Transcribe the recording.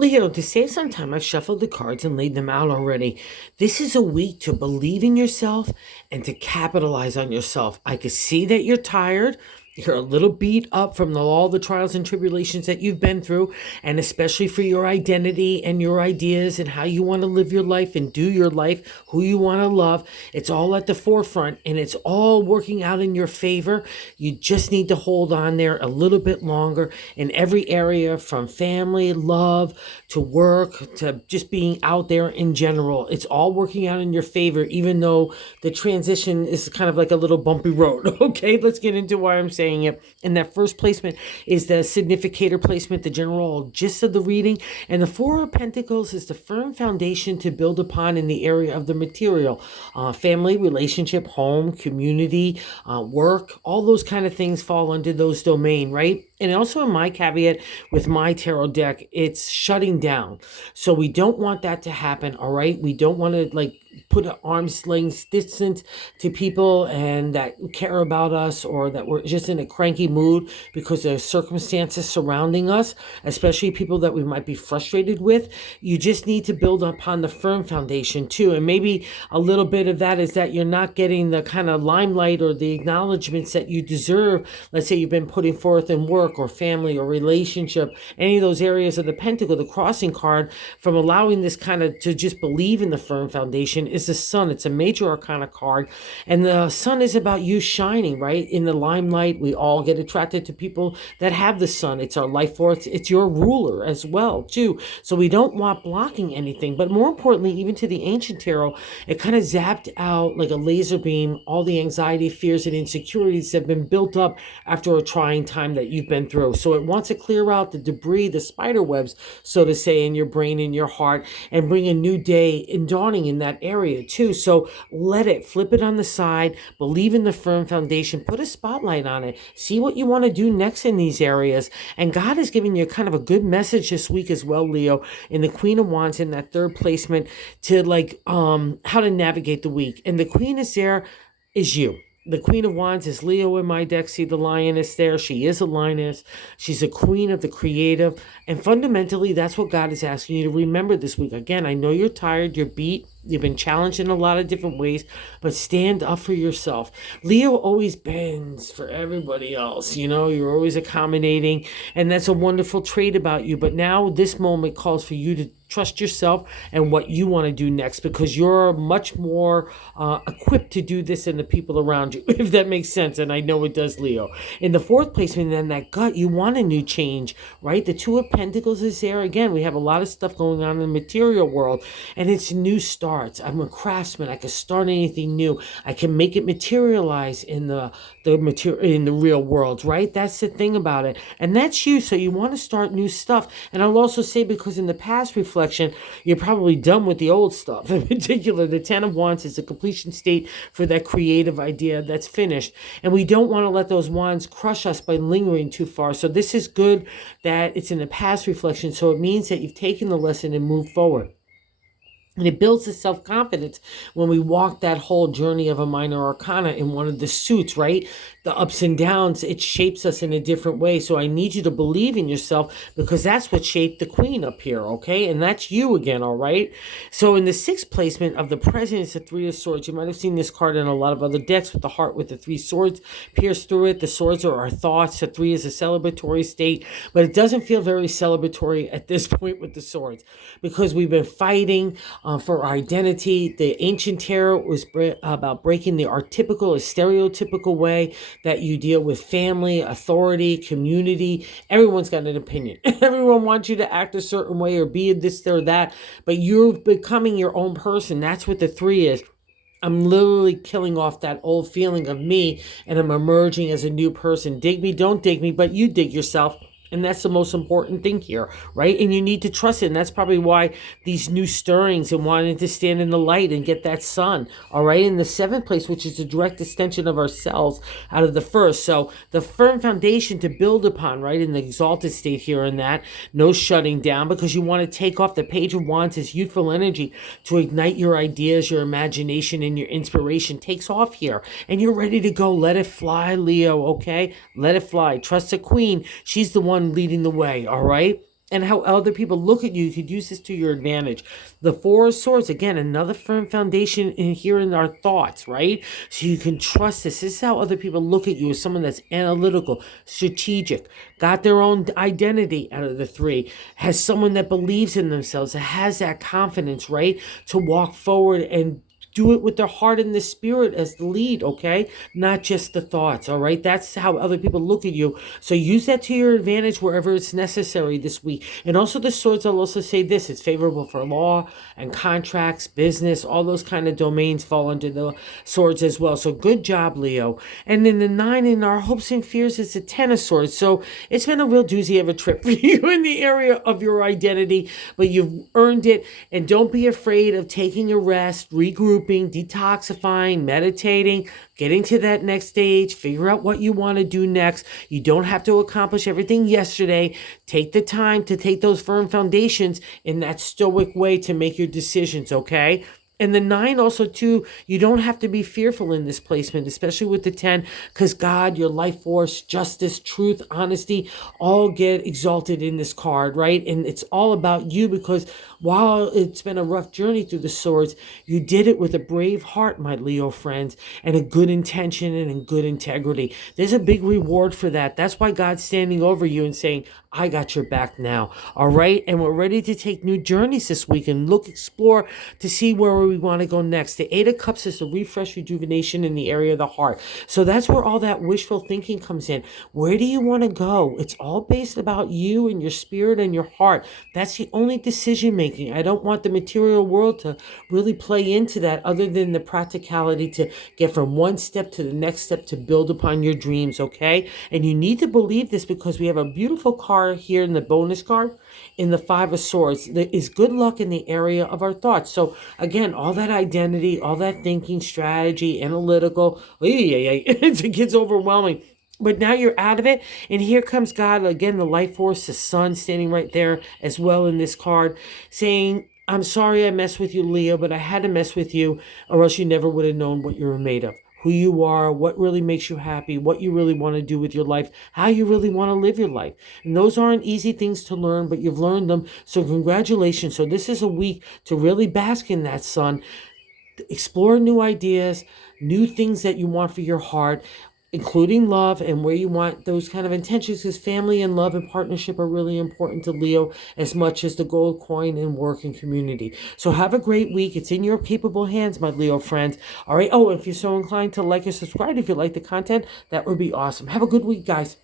Leo, to save some time, I've shuffled the cards and laid them out already. This is a week to believe in yourself and to capitalize on yourself. I can see that you're tired. You're a little beat up from all the trials and tribulations that you've been through, and especially for your identity and your ideas and how you want to live your life and do your life, who you want to love. It's all at the forefront and it's all working out in your favor. You just need to hold on there a little bit longer in every area, from family, love, to work, to just being out there in general. It's all working out in your favor, even though the transition is kind of like a little bumpy road. Okay, let's get into why I'm saying it. And that first placement is the significator placement, the general gist of the reading. And the Four of Pentacles is the firm foundation to build upon in the area of the material. Family, relationship, home, community, work, all those kind of things fall under those domain, right? And also in my caveat with my tarot deck, it's shutting down. So we don't want that to happen, all right? We don't want to put an arm's length distance to people and that care about us, or that we're just in a cranky mood because of circumstances surrounding us, especially people that we might be frustrated with. You just need to build upon the firm foundation too. And maybe a little bit of that is that you're not getting the kind of limelight or the acknowledgments that you deserve. Let's say you've been putting forth in work or family or relationship, any of those areas of the pentacle. The crossing card from allowing this kind of to just believe in the firm foundation is the sun. It's a major arcana card, and the sun is about you shining, right, in the limelight. We all get attracted to people that have the sun. It's our life force. It's your ruler as well too. So we don't want blocking anything. But more importantly, even to the ancient tarot, it kind of zapped out like a laser beam all the anxiety, fears, and insecurities that have been built up after a trying time that you've been through. So it wants to clear out the debris, the spider webs, so to say, in your brain, in your heart, and bring a new day in dawning in that area too. So let it, flip it on the side, believe in the firm foundation, put a spotlight on it, see what you want to do next in these areas. And God is giving you kind of a good message this week as well, Leo, in the Queen of Wands in that third placement, to how to navigate the week. And the Queen is you. The Queen of Wands is Leo in my deck. See the lioness there? She is a lioness. She's a queen of the creative. And fundamentally, that's what God is asking you to remember this week. Again, I know you're tired, you're beat, you've been challenged in a lot of different ways, but stand up for yourself. Leo always bends for everybody else. You're always accommodating, and that's a wonderful trait about you. But now this moment calls for you to trust yourself and what you want to do next, because you're much more equipped to do this than the people around you, if that makes sense. And I know it does, Leo. In the fourth placement, then that gut, you want a new change, right? The Two of Pentacles is there. Again, we have a lot of stuff going on in the material world, and it's new starts. I'm a craftsman. I can start anything new. I can make it materialize in the real world, right? That's the thing about it. And that's you. So you want to start new stuff. And I'll also say, because in the past reflection, you're probably done with the old stuff. In particular, the Ten of Wands is a completion state for that creative idea that's finished. And we don't want to let those wands crush us by lingering too far. So this is good that it's in the past reflection. So it means that you've taken the lesson and moved forward. And it builds the self-confidence when we walk that whole journey of a minor arcana in one of the suits, right? The ups and downs, it shapes us in a different way. So I need you to believe in yourself, because that's what shaped the Queen up here, okay? And that's you again, all right? So in the sixth placement of the Present is the Three of Swords. You might have seen this card in a lot of other decks with the heart with the three swords pierced through it. The swords are our thoughts. The three is a celebratory state, but it doesn't feel very celebratory at this point with the swords, because we've been fighting for our identity. The ancient tarot was about breaking the archetypical or stereotypical way that you deal with family, authority, community. Everyone's got an opinion. Everyone wants you to act a certain way or be this or that, but you're becoming your own person. That's what the three is. I'm literally killing off that old feeling of me, and I'm emerging as a new person. Dig me, don't dig me, but you dig yourself. And that's the most important thing here, right? And you need to trust it. And that's probably why these new stirrings and wanting to stand in the light and get that sun, all right? In the seventh place, which is a direct extension of ourselves out of the first. So the firm foundation to build upon, right? In the exalted state here in that, no shutting down, because you want to take off the Page of Wands, this youthful energy to ignite your ideas, your imagination, and your inspiration takes off here. And you're ready to go. Let it fly, Leo, okay? Let it fly. Trust the Queen. She's the one leading the way, all right? and how other people look at you. You could use this to your advantage. The Four of Swords, again, another firm foundation in here in our thoughts, right? So you can trust this. This is how other people look at you, as someone that's analytical, strategic, got their own identity out of the three, has someone that believes in themselves, that has that confidence, right? To walk forward and do it with their heart and the spirit as the lead, okay? Not just the thoughts, all right? That's how other people look at you. So use that to your advantage wherever it's necessary this week. And also the swords, I'll also say this, it's favorable for law and contracts, business, all those kind of domains fall under the swords as well. So good job, Leo. And then the 9 in our hopes and fears is the 10 of swords. So it's been a real doozy of a trip for you in the area of your identity, but you've earned it. And don't be afraid of taking a rest, regrouping, detoxifying, meditating, getting to that next stage, figure out what you want to do next. You don't have to accomplish everything yesterday. Take the time to take those firm foundations in that stoic way to make your decisions, okay? And the 9 also too, you don't have to be fearful in this placement, especially with the 10, because God, your life force, justice, truth, honesty, all get exalted in this card, right? And it's all about you, because while it's been a rough journey through the swords, you did it with a brave heart, my Leo friends, and a good intention and a good integrity. There's a big reward for that. That's why God's standing over you and saying, I got your back now. All right. And we're ready to take new journeys this week and explore to see where we want to go next. The 8 of Cups is the refresh, rejuvenation in the area of the heart. So that's where all that wishful thinking comes in. Where do you want to go? It's all based about you and your spirit and your heart. That's the only decision making. I don't want the material world to really play into that, other than the practicality to get from one step to the next step to build upon your dreams. Okay. And you need to believe this, because we have a beautiful card here in the bonus card in the 5 of Swords. There is good luck in the area of our thoughts. So again, all that identity, all that thinking, strategy, analytical, it gets overwhelming. But now you're out of it, and here comes God again, the life force, the sun standing right there as well in this card, saying, I'm sorry I messed with you, Leo, but I had to mess with you, or else you never would have known what you were made of, who you are, what really makes you happy, what you really want to do with your life, how you really want to live your life. And those aren't easy things to learn, but you've learned them. So congratulations. So this is a week to really bask in that sun, explore new ideas, new things that you want for your heart, including love and where you want those kind of intentions, because family and love and partnership are really important to Leo as much as the gold coin and work and community. So have a great week. It's in your capable hands, my Leo friends. All right. Oh, if you're so inclined to like and subscribe, if you like the content, that would be awesome. Have a good week, guys.